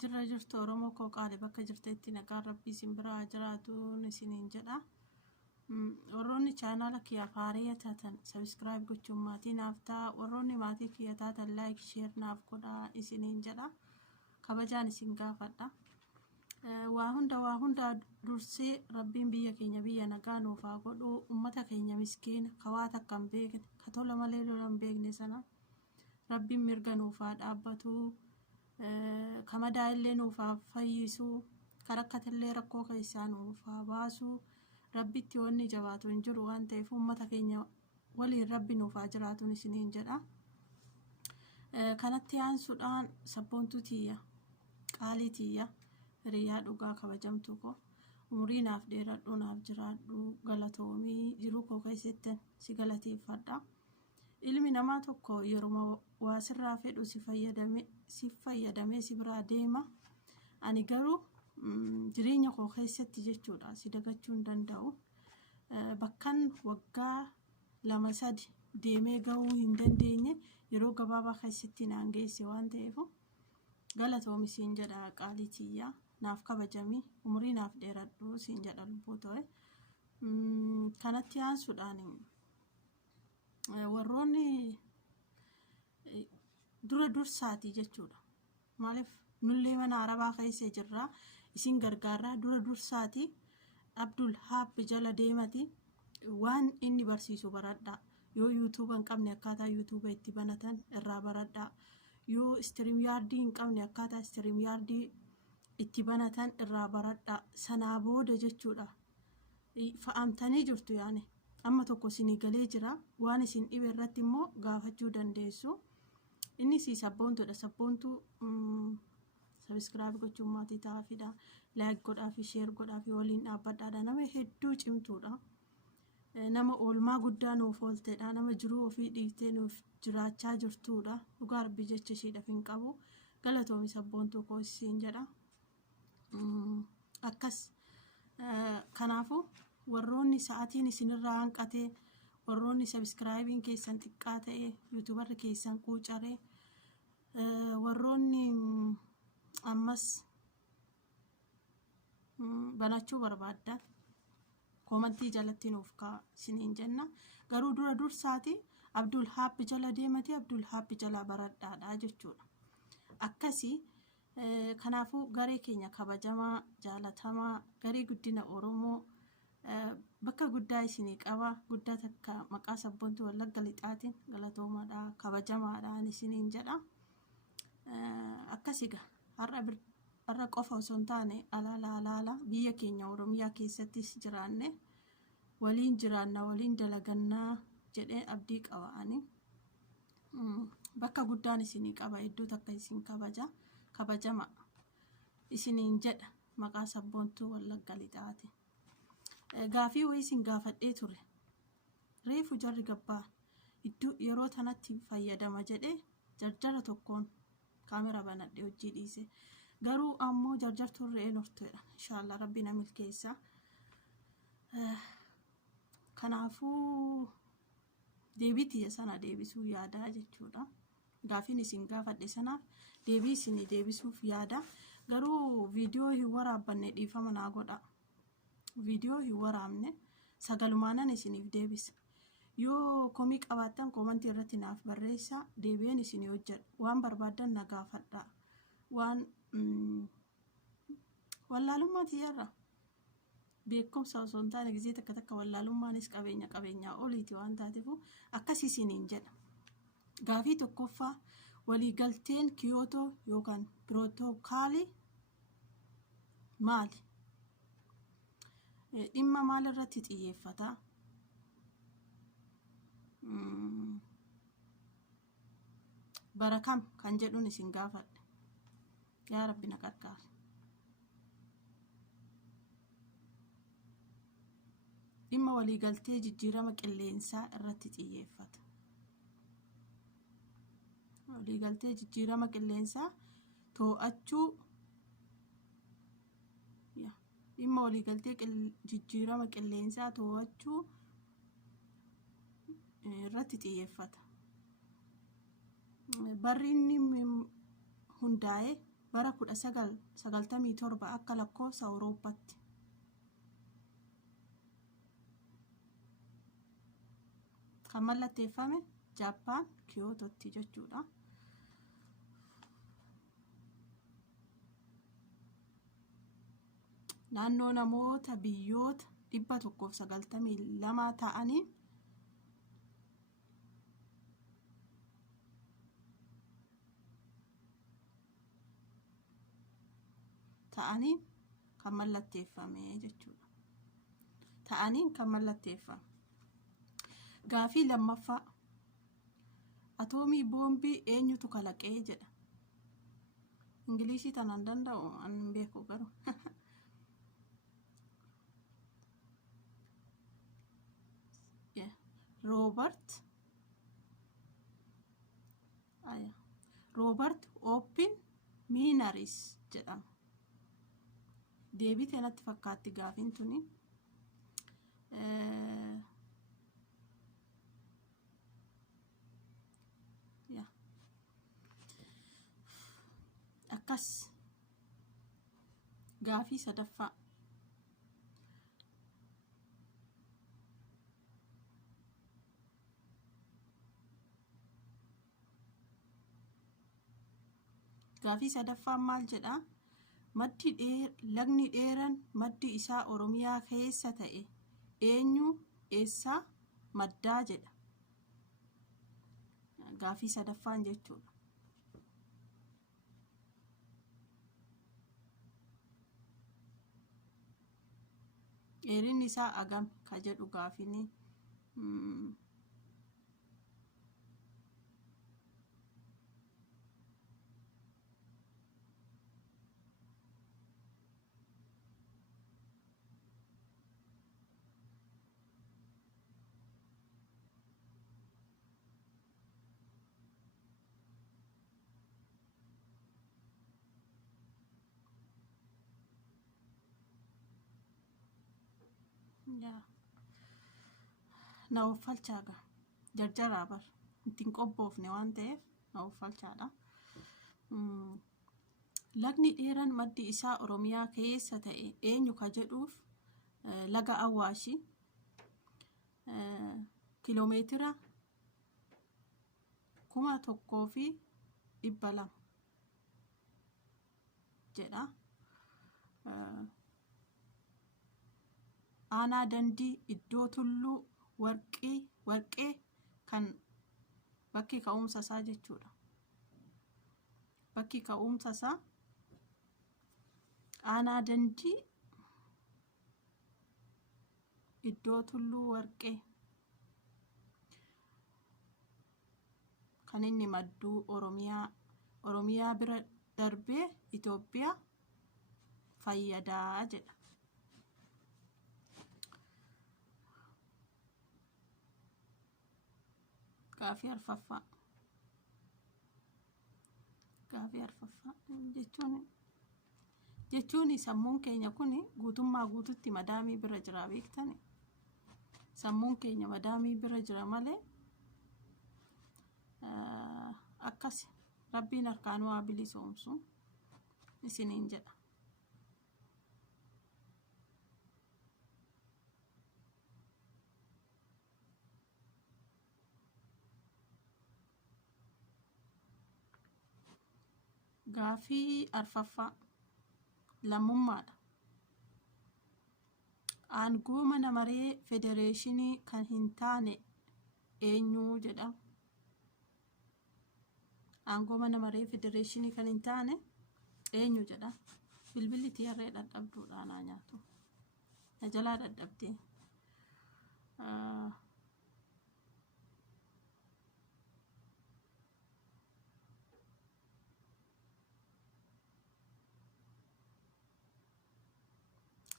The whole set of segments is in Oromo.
jirra jirtu Oromoo koo qaale bakka jirtetti nagaan rabbii isin biraa jiraatu isiniin jedha. Warroonni chaanaala kiyya faarii taatan subscribe gochuun maatii naaf ta'a. Warroonni maatii kiyya taatan like share naaf godha isiniin jedha. Kabajaan isin gaafadha. Waa hunda dursee rabbiin biyya keenya biyya nagaa nuuf haa godhu. Ummata keenya miskiina kawaa takka hin beekne ka tola malee lola hin beekne sana rabbiin mirga nuuf haa dhaabbatu. Kamadaa illee nuuf haa fayyisu. Karakkatillee rakkoo keessaa nuuf haa baasu. Rabbitti wanni jabaatu hin jiru waan ta'eef ummata keenya waliin rabbi nuuf haa jiraatuun isiniin jedha. Kanatti aansuudhaan sabboontuu tiyya qaalii tiyya hiriyaa dhugaa kabajamtu ko umurii naaf dheeradhu naaf jiraadhu galatoomii jiruu koo keessatti si galateeffadha. Ilmi namaa tokko yeroo waa sirraa fedhu si fayyadamee si biraa deema. Ani garuu jireenya koo keessatti jechuudha si dagachuu hin danda'u. Bakkan waggaa 2-3 deemee gahuu hin dandeenye yeroo gabaabaa keessatti naan geesse waan ta'eef galatoomi siin jedha qaalii tiyya naaf kabajami umurii naaf dheeradhu siin jedha lubbuu ta'e. Kanatti aansuudhaan warroonni dursaati jechuudha. Maaliif nullee mana arabaa keessa jirra isin gargaarraa dursaati. Abdul Haab jala deemati waan inni barsiisu baradha. Yoo YouTube hin qabne akkaataa YouTube itti banatan irraa baradha. Yoo stream yard hin qabne akkaataa stream yard itti banatan irraa baradha. Sanaa booda jechuudha fa'amtanii jirtu yaani amma tokko isinii galee jira waan isin dhibe irratti immoo gaafachuu dandeessu. Inni si sabboontuudha. Sabboontuu subscribe gochuun maatii taafidha. Like godhaa fi share godhaa fi waliin dhaabbadhaadha. Nama hedduu cimtuudha. Nama oolmaa guddaa nuuf ooltedha. Nama jiruu ofii dhiiftee nuuf jiraachaa jirtuudha. Dhugaa rabbi jecha ishiidhaaf hin qabu. Galatoomi sabboontuu koo isiin jedha. Akkas kanaafuu warroonni sa'aatiin isinirraa hanqate warroonni subscribing keessan xiqqaa ta'e youtuberri keessan quucare warroonni ammas banachuu barbaaddan komentii jalatti nuuf kaa isiniin jenna. Garuu dursaati Abdul Haab jala deemati Abdul Haab jala baradhaadha jechuudha. Akkasii kanaafuu garee keenya kabajamaa jaalatamaa garee guddina Oromoo bakka guddaa isinii qaba. Guddaa takka maqaa sabboontuu Wallagga Lixaatiin galatoomaadha kabajamaadha isiniin jedha. Akkasiga har'a qofa osoo hin taane alaala biyya keenya Oromiyaa keessattis jiraanne waliin jiraanna waliin dalagannaa jedhee abdii qaba ani. Bakka guddaan isinii qaba iddoo takka isin kabajama isiniin jedha maqaa sabboontuu Wallagga Lixaatiin. Gaafii wayii isin gaafadhee ture. Reefu jarri gabbaa iddoo yeroo tanatti fayyadama jedhee jarjara tokkoon kaamera banadhee hojii dhiise. Garuu ammoo jarjartuun re'ee norteedha. Inshallah rabbi na milkeessa. Kanaafuu deebii tiyya sana deebisuu yaada jechuudha. Gaafiin isin gaafadhe sanaaf deebii isin deebisuuf yaada. Garuu viidiyoo hin waraabbanne dhiifama naa godha. Viidiyoo hin waraabne sagalumaanan isiniif deebisa. Yoo komii qabaattan komentii irratti naaf barreessa deebiin isin hojjedha. Waan barbaadan na gaafadha. Waan wallaalummaa tiyyarra beekumsa osoo hin taane gizee takka wallaalummaanis qabeenya oliiti waan taateef akkas isiniin jedha. Gaafii tokkoffaa waliigalteen Kiyootoo yookaan Pirootookaalii maali? Dhimma maal irratti xiyyeeffata? Bara kam kan jedhuun isin gaafadhe. Yaa Rabbi na gargaari. Dhimma waliigaltee jijjiirama qilleensaa irratti xiyyeeffata. Waliigaltee jijjiirama qilleensaa to'achuu dhimma waliigaltee jijjiirama qilleensaa to'achuu irratti xiyyeeffata. Barri inni hundaa'e bara 1997 akka lakkoofsa Awurooppaatti. Kan mallatteeffame Jaappaan Kiyoototti jechuudha. Naannoo namoota biyyoota 192 ta'aniin kan mallatteeffame jechuudha. Ta'aniin kan mallatteeffame. Gaafii lammaffaa. Atoomii boombii eenyutu kalaqee jedha. Ingilishii tanaan danda'u an beeku garuu. Robert Oppenheimer jedhama. Deebitee natti fakkaatti gaafiin tuni. Akkas. Gaafii sadaffaa. Gaafii sadaffaan maal jedha? Lagni dheeraan maddi isaa Oromiyaa keessa ta'e eenyu eessaa maddaa jedha. Gaafii sadaffaan jechuudha. Dheerinni isaa agam ka jedhu gaafini. Na uffalchaaga jarjaraa bar ittiin qophoofne waan ta'eef na uffalchaadha. Lagni dheeraan maddi isaa Oromiyaa keessa ta'e eenyu ka jedhuuf laga Awwaashi kiiloomeetira 1,200 jedha. Aanaa Dandii iddoo Tulluu Warqee kan bakki ka'umsa isaa jechuudha. Bakki ka'umsa isaa Aanaa Dandii iddoo Tulluu Warqee kan inni madduu Oromiyaa bira darbee Itoophiyaa fayyadaa jedha. Gaafii arfaffaa jechuun sammuun keenya kun guutummaa guututti madaamii bira jira beektani. Sammuun keenya madaamii bira jira malee akkas rabbiin harkaan waa bilisoomsu isiniin jedha. Gaafii arfaffaa lammummaadha. Aangoo mana maree federeeshinii kan hin taane eenyu jedha. Aangoo mana maree federeeshinii kan hin taane eenyu jedha. Bilbilli tiyaarree dadhabduudhaan haa nyaatu. Na jalaa dadhabdee.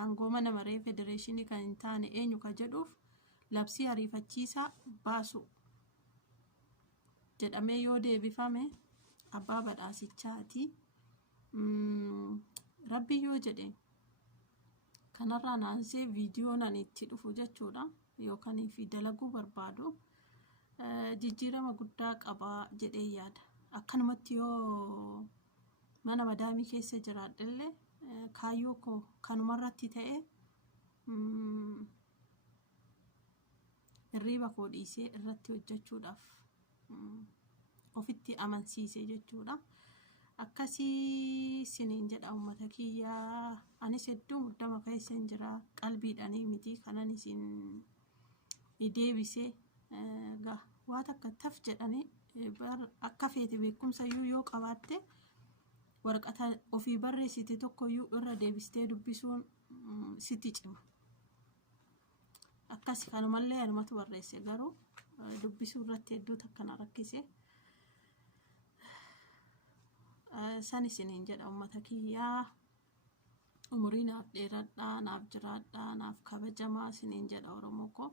Aangoo mana maree federeeshinii kan hin taane eenyu ka jedhuuf labsii ariifachiisaa baasu jedhamee yoo deebifame abbaa badhaasichaati. Rabbi yoo jedhe kanarraa naansee viidiyoon ani itti dhufu jechuudha yookaan fi dalaguu barbaadu jijjiirama guddaa qabaa jedhee yaada. Akkanumatti yoo mana madaamii keessa jiraadhellee kaayyoo koo kanumarratti ta'e hirriba koo dhiisee irratti hojjechuudhaaf ofitti amansiise jechuudha. Akkasii siniin jedha uummata kiyyaa. Anis hedduu muddama keessa jira qalbiidhaanii miti kanan isin deebisee waa takka taf jedhanii akka feete beekumsa yoo qabaatte waraqata ofii barreessite tokkoyyuu irra deebistee dubbisuun sitti cima. Akkasi kanumallee anumatu barreesse garuu dubbisuu irratti hedduu takkana rakkise. San isiniin jedha uummata kiyyaa. Umurii naaf dheeradhaa, naaf jiraadhaa, naaf kabajamaa isiniin jedha Oromoo koo.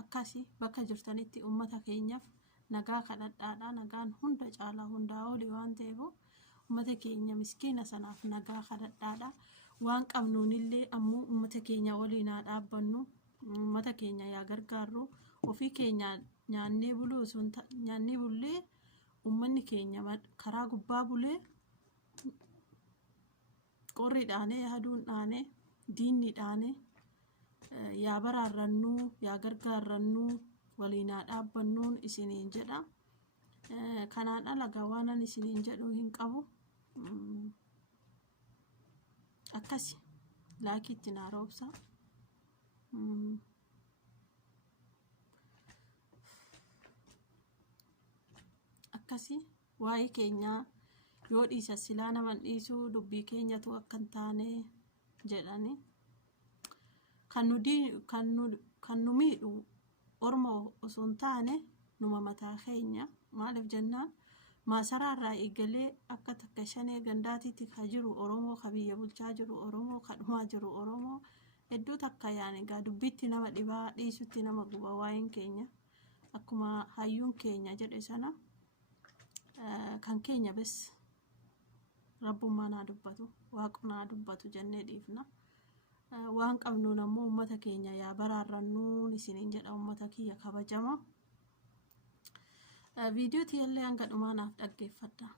Akkasi bakka jirtanitti uummata keenyaaf nagaa kadhadhaadha. Nagaan hunda caalaa hundaa oli waan ta'eef uummata keenya miskiina sanaaf nagaa kadhadhaadha. Waan qabnuunillee ammoo uummata keenya waliin haa dhaabbannu. Uummata keenya yaa gargaarru. Ofii keenya nyaannee buluu osoo nyaannee bullee uummanni keenya karaa gubbaa bulee qorri dhaanee aduun dhaanee diinni dhaanee yaa baraarrannuu yaa gargaarrannuu waliin haa dhaabbannuun isiniin jedha. Kanaan alagaa waanan isiniin jedhu hin qabu. Akkasi laakiitti naa roobsa. Akkasi waa'ee keenyaa yoo dhiisa silaa naman dhiisuu dubbii keenyatu akka hin taane jedhani. Kan nu miidhu Oromoo osoo hin taane numa mataa keenya. Maaliif jennaan maasaraarraa eegalee akka takka shanee gandaatiitti ka jiru Oromoo, ka biyya bulchaa jiru Oromoo, ka dhumaa jiru Oromoo hedduu takka yaani egaa dubbitti nama dhibaa dhiisutti nama guba waa'een keenya. Akkuma hayyuun keenya jedhe sana kan keenya bes rabbummaan haa dubbatu, waaqni haa dubbatu jennee dhiifna. Waan qabnuun ammoo uummata keenya yaa baraarrannuun isiniin jedha uummata kiyya kabajama. Viidiyoo tiyallee hanga dhumaa naaf dhaggeeffadha.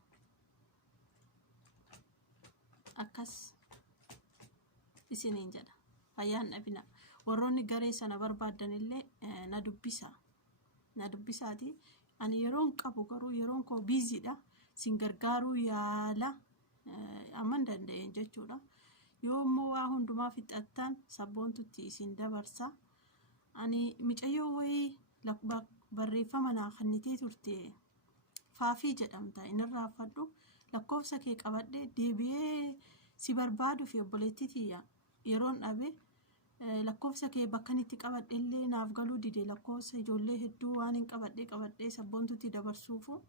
Akkas isiniin jedha. Fayyaan dhabina. Warroonni garee sana barbaadanillee na dubbisa. Na dubbisaati. Ani yeroon qabu garuu yeroon koo biiziidha. Sin gargaaruu yaala amman danda'een jechuudha. Yoo immoo waa hundumaa fixattan sabboontutti isin dabarsa. Ani micayyoo wayii barreeffama naa kannitee turte faafii jedhamta inirraa fadhu lakkoofsa kee qabadhee deebi'ee si barbaadu fi obboleettii tiyya yeroon dhabe lakkoofsa kee bakkan itti qabadheellee naaf galuu dide lakkoofsa ijoollee hedduu waan hin qabadhee sabboontutti dabarsuufu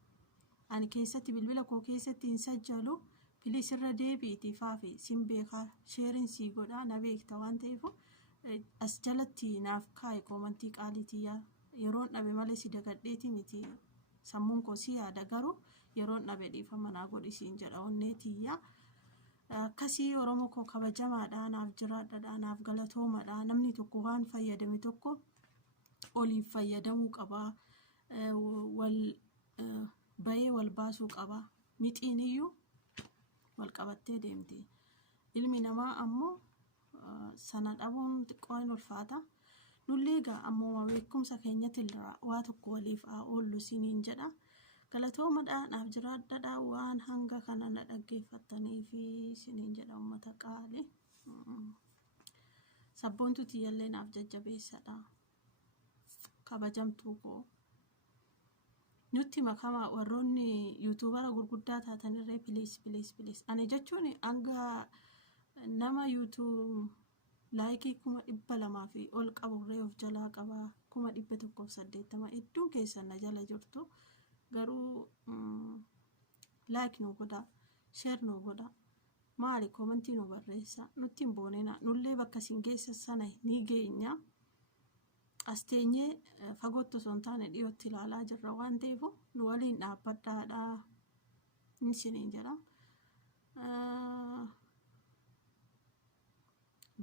ani keessatti bilbila koo keessatti hin sajjalu filis irra deebiitii faafi sin beekaa sheerin sii godhaa na beekta waan ta'eef as jalatti naaf kaa'e koomantii qaaliitiyyaa yeroon dhabe malee si dagadheeti miti sammuun koo si yaada garuu yeroon dhabe dhiifama naa godhisiin jedha onneetiyyaa. Akkasii Oromoo koo kabajamaadha, naaf jiraadha, naaf galatoomadha. Namni tokko waan fayyadame tokko oliif fayyadamuu qaba. Bayee wal baasuu qaba. Mixiin iyyuu wal qabattee deemti. Ilmi namaa ammoo sana dhabuun xiqqoo hin ulfaata. Nullee egaa ammoo beekumsa keenyatti waa tokko waliif haa oollu siniin jedha. Galatoomadha, naaf jiraadha, waan hanga kana na dhaggeeffattanii fi siniin jedha uummata qaali. Sabboontu tiyyallee naaf jajjabeessadha. Kabajamtuu koo. Nutti makama warroonni yuutuubara gurguddaa taatanirree please. Ani jechuun hanga nama yuutuub laayikii 200 fi ol qaburree of jalaa qaba 180 hedduun keessan na jala jirtu. Garuu laayik nu godha, sheer nu godha, maali koomentii nu barreessa, nutti hin boonina. Nullee bakka sin geessa sana ni geenya. As teenyee fagootti osoo hin taane dhiyootti ilaalaa jirra waan ta'eef nu waliin dhaabbadhaadha isiniin jedha.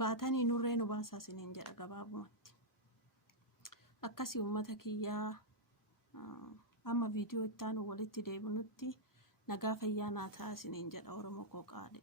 Baatanii nurree nu baasaa isiniin jedha gabaabumatti. Akkasii uummata kiyyaa amma viidiyoo itti aanu walitti deebinutti nagaa fayyaa naa ta'a isiniin jedha Oromoo koo qaali.